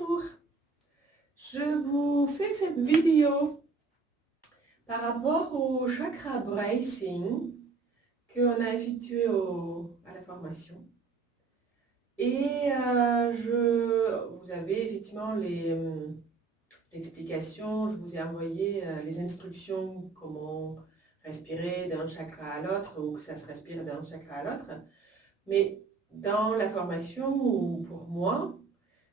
Bonjour, je vous fais cette vidéo par rapport au chakra bracing qu'on a effectué à la formation. Et vous avez effectivement l'explication, je vous ai envoyé les instructions, comment respirer d'un chakra à l'autre ou que ça se respire d'un chakra à l'autre. Mais dans la formation, ou pour moi,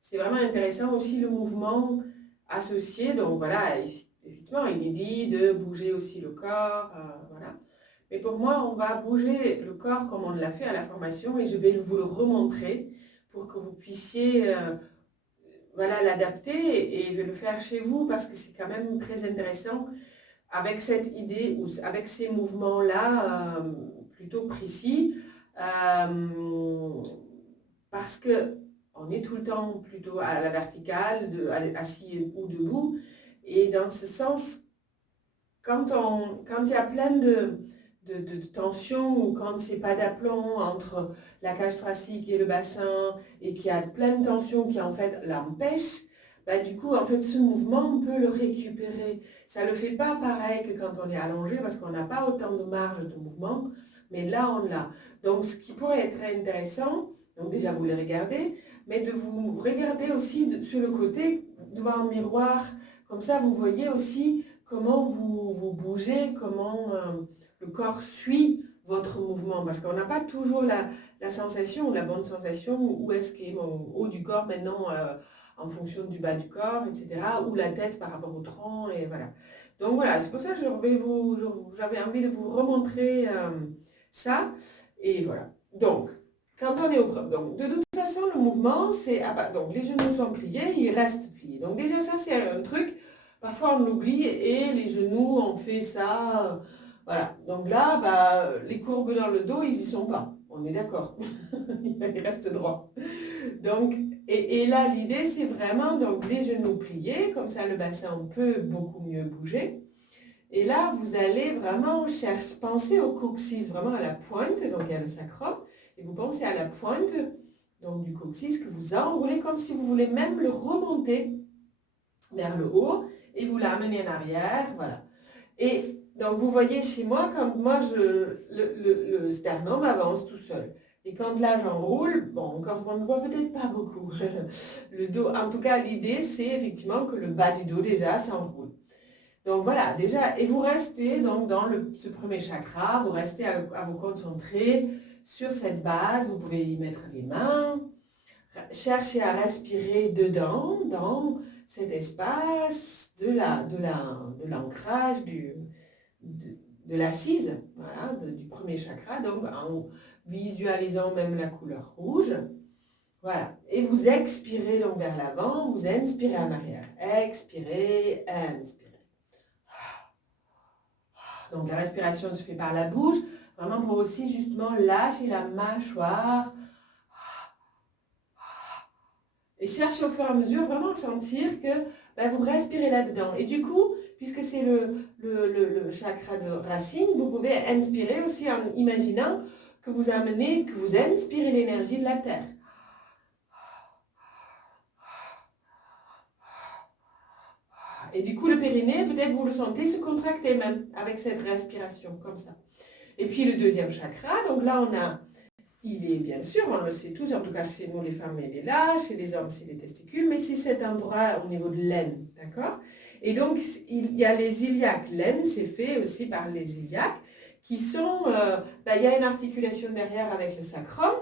c'est vraiment intéressant aussi le mouvement associé. Donc voilà, effectivement, il est dit de bouger aussi le corps. Voilà. Mais pour moi, on va bouger le corps comme on l'a fait à la formation et je vais vous le remontrer pour que vous puissiez voilà, l'adapter et le faire chez vous parce que c'est quand même très intéressant avec cette idée ou avec ces mouvements-là plutôt précis. Parce que on est tout le temps plutôt à la verticale, assis ou debout. Et dans ce sens, quand il y a plein de tensions ou quand c'est pas d'aplomb entre la cage thoracique et le bassin et qu'il y a plein de tensions qui en fait l'empêchent, bah, du coup, en fait, ce mouvement, on peut le récupérer. Ça ne le fait pas pareil que quand on est allongé parce qu'on n'a pas autant de marge de mouvement, mais là, on l'a. Donc, ce qui pourrait être intéressant, donc déjà, vous les regardez, mais de vous regarder aussi sur le côté devant un miroir. Comme ça, vous voyez aussi comment vous bougez, comment le corps suit votre mouvement. Parce qu'on n'a pas toujours la sensation, la bonne sensation, où est-ce qu'est mon haut du corps maintenant, en fonction du bas du corps, etc. Ou la tête par rapport au tronc, et voilà. Donc voilà, c'est pour ça que j'avais envie de vous remontrer ça. Et voilà. Donc, quand on est donc, de toute façon, le mouvement, c'est... donc, les genoux sont pliés, ils restent pliés. Donc déjà, ça, c'est un truc, parfois on l'oublie, et les genoux, on fait ça... voilà. Donc là, les courbes dans le dos, ils y sont pas. On est d'accord. Ils restent droits. Donc, et là, l'idée, c'est vraiment donc, les genoux pliés, comme ça, le bassin peut beaucoup mieux bouger. Et là, vous allez vraiment penser au coccyx, vraiment à la pointe, donc il y a le sacrum, et vous pensez à la pointe donc, du coccyx que vous enroulez comme si vous voulez même le remonter vers le haut, et vous l'amenez en arrière, voilà. Et donc vous voyez chez moi, quand moi, le sternum avance tout seul. Et quand là j'enroule, bon, comme on ne voit peut-être pas beaucoup, le dos, en tout cas l'idée c'est effectivement que le bas du dos déjà s'enroule. Donc voilà, déjà, et vous restez donc dans ce premier chakra, vous restez à vous concentrer sur cette base, vous pouvez y mettre les mains, cherchez à respirer dedans, dans cet espace de l'ancrage, de l'assise, voilà, du premier chakra, donc en visualisant même la couleur rouge. Voilà, et vous expirez donc vers l'avant, vous inspirez en arrière, expirez, inspirez. Donc la respiration se fait par la bouche, vraiment pour aussi justement lâcher la mâchoire. Et cherchez au fur et à mesure vraiment à sentir que vous respirez là-dedans. Et du coup, puisque c'est le chakra de racine, vous pouvez inspirer aussi en imaginant que vous inspirez l'énergie de la terre. Et du coup, le périnée, peut-être vous le sentez se contracter même avec cette respiration, comme ça. Et puis le deuxième chakra, donc là il est bien sûr, on le sait tous, en tout cas chez nous les femmes, il est là, chez les hommes c'est les testicules, mais c'est cet endroit au niveau de l'aine, d'accord? Et donc il y a les iliaques, l'aine c'est fait aussi par les iliaques, qui sont, il y a une articulation derrière avec le sacrum,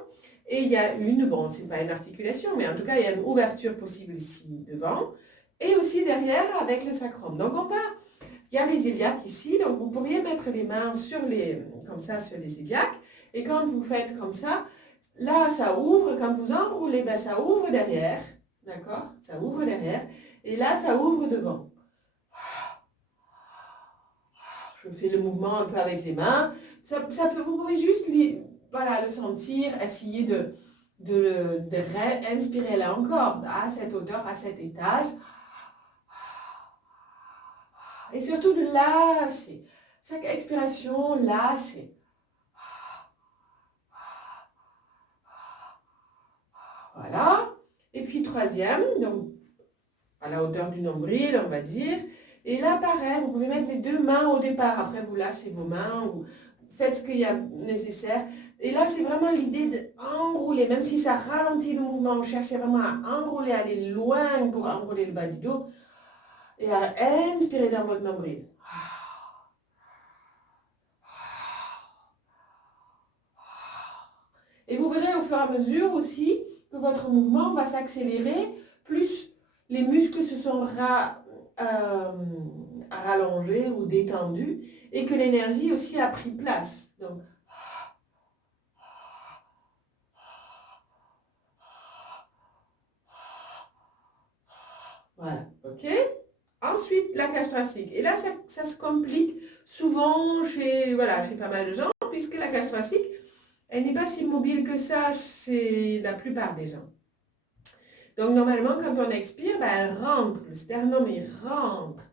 et il y a bon c'est pas une articulation, mais en tout cas il y a une ouverture possible ici devant, et aussi derrière avec le sacrum. Donc il y a les iliaques ici, donc vous pourriez mettre les mains comme ça sur les iliaques, et quand vous faites comme ça, là ça ouvre, quand vous enroulez, ça ouvre derrière, d'accord? Ça ouvre derrière, et là ça ouvre devant. Je fais le mouvement un peu avec les mains, vous pouvez juste le sentir, essayer de réinspirer là encore, à cette hauteur, à cet étage. Et surtout de lâcher. Chaque expiration, lâchez. Voilà. Et puis troisième, donc à la hauteur du nombril, on va dire. Et là, pareil, vous pouvez mettre les deux mains au départ. Après, vous lâchez vos mains ou faites ce qu'il y a nécessaire. Et là, c'est vraiment l'idée d'enrouler, même si ça ralentit le mouvement, cherchez vraiment à enrouler, aller loin pour enrouler le bas du dos. Et à inspirer dans votre nombril. Et vous verrez au fur et à mesure aussi que votre mouvement va s'accélérer, plus les muscles se sont rallongés ou détendus, et que l'énergie aussi a pris place. Donc, voilà, ok? Ensuite, la cage thoracique. Et là, ça se complique souvent chez pas mal de gens, puisque la cage thoracique, elle n'est pas si mobile que ça chez la plupart des gens. Donc, normalement, quand on expire, elle rentre, le sternum, il rentre.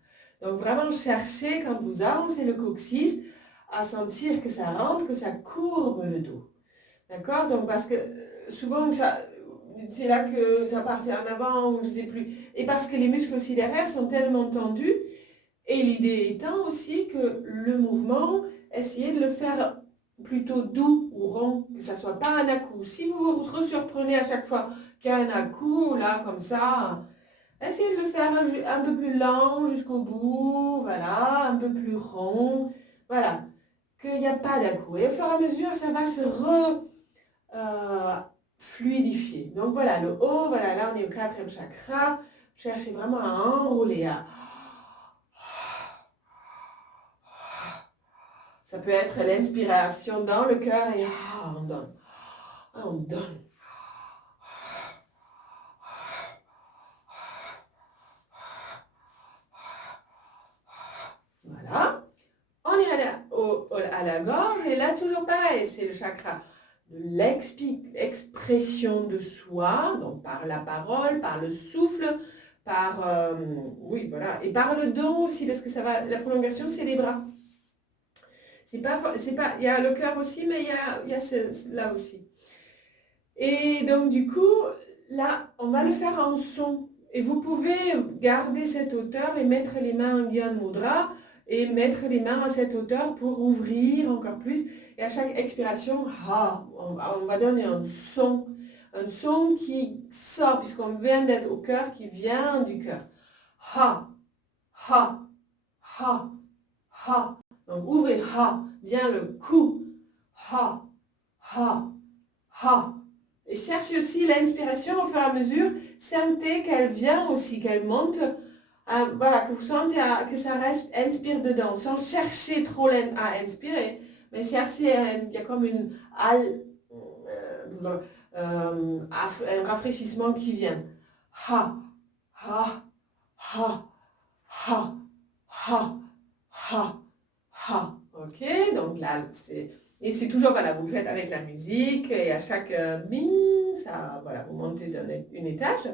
Donc, vraiment chercher, quand vous avancez le coccyx, à sentir que ça rentre, que ça courbe le dos. D'accord? Donc, parce que souvent, c'est là que ça partait en avant, ou je ne sais plus. Et parce que les muscles aussi derrière sont tellement tendus, et l'idée étant aussi que le mouvement, essayez de le faire plutôt doux ou rond, que ça ne soit pas un à-coup. Si vous vous resurprenez à chaque fois qu'il y a un à-coup, là, comme ça, essayez de le faire un peu plus lent jusqu'au bout, voilà, un peu plus rond, voilà, qu'il n'y a pas d'à-coup. Et au fur et à mesure, ça va se fluidifier. Donc voilà, le haut, voilà, là on est au 4e chakra, cherchez vraiment à enrouler, Ça peut être l'inspiration dans le cœur et on donne. On donne. Voilà. On est à la gorge et là toujours pareil, c'est le chakra de l'expression de soi, donc par la parole, par le souffle, oui voilà, et par le dos aussi parce que ça va, la prolongation c'est les bras. Il y a le cœur aussi, mais il y a là aussi. Et donc, du coup, là, on va le faire en son. Et vous pouvez garder cette hauteur et mettre les mains en Gyan Mudra et mettre les mains à cette hauteur pour ouvrir encore plus. Et à chaque expiration, on va donner un son qui sort, puisqu'on vient d'être au cœur, qui vient du cœur. Ha, ha, ha, ha. Donc ouvrez ha, vient le coup, ha, ha, ha. Et cherchez aussi l'inspiration au fur et à mesure, sentez qu'elle vient aussi, qu'elle monte, voilà, que vous sentez que ça reste, inspire dedans, sans chercher trop à inspirer, mais cherchez, il y a comme un rafraîchissement qui vient. Ha, ha, ha, ha, ha, ha. Ok, donc là, c'est toujours, voilà, vous le faites avec la musique et à chaque bing, ça, voilà, vous montez d'un étage.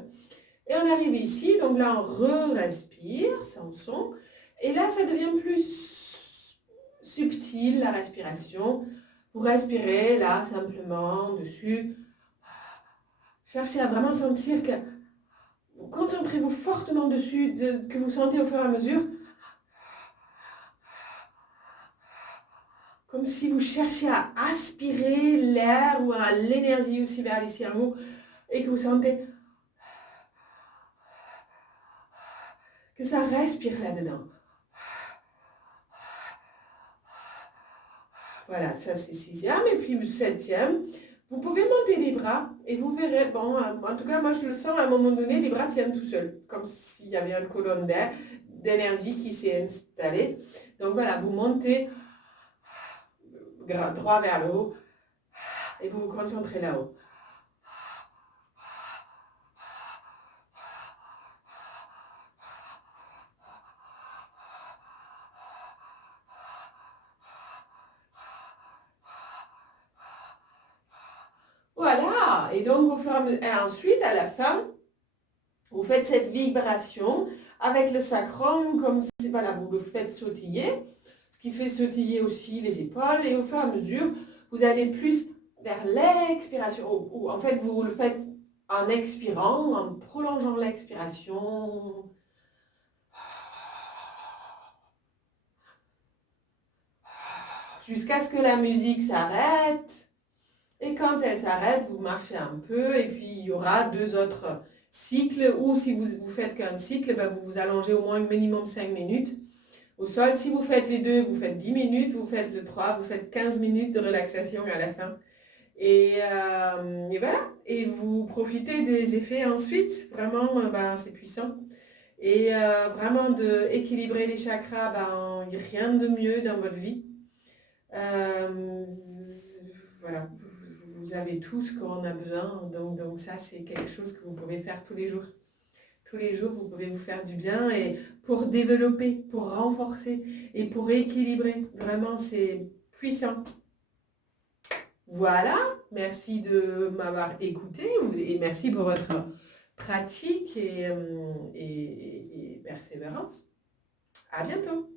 Et on arrive ici, donc là, on respire sans son. Et là, ça devient plus subtil, la respiration. Vous respirez là, simplement, dessus. Cherchez à vraiment sentir que, concentrez-vous fortement dessus, que vous sentez au fur et à mesure. Comme si vous cherchiez à aspirer l'air ou à l'énergie aussi vers les cerveaux et que vous sentez que ça respire là-dedans. Voilà, ça c'est 6e et puis 7e. Vous pouvez monter les bras et vous verrez, bon, en tout cas moi je le sens à un moment donné, les bras tiennent tout seuls, comme s'il y avait une colonne d'énergie qui s'est installée. Donc voilà, vous montez droit vers le haut et vous vous concentrez là-haut. Voilà, et donc au fur et à mesure, et ensuite à la fin, vous faites cette vibration avec le sacrum, comme si, voilà, vous le faites sautiller, ce qui fait sautiller aussi les épaules, et au fur et à mesure, vous allez plus vers l'expiration, ou en fait vous le faites en expirant, en prolongeant l'expiration. Jusqu'à ce que la musique s'arrête. Et quand elle s'arrête, vous marchez un peu et puis il y aura 2 autres cycles. Ou si vous faites qu'un cycle, ben vous vous allongez au moins minimum 5 minutes au sol. Si vous faites les deux, vous faites 10 minutes. Vous faites le 3, vous faites 15 minutes de relaxation à la fin. Et voilà. Et vous profitez des effets ensuite. Vraiment, ben, c'est puissant. Et vraiment d'équilibrer les chakras, ben, il n'y a rien de mieux dans votre vie. Euh, voilà, vous avez tout ce qu'on a besoin, donc ça c'est quelque chose que vous pouvez faire tous les jours. Tous les jours, vous pouvez vous faire du bien et pour développer, pour renforcer et pour équilibrer. Vraiment, c'est puissant. Voilà, merci de m'avoir écouté et merci pour votre pratique et persévérance. À bientôt.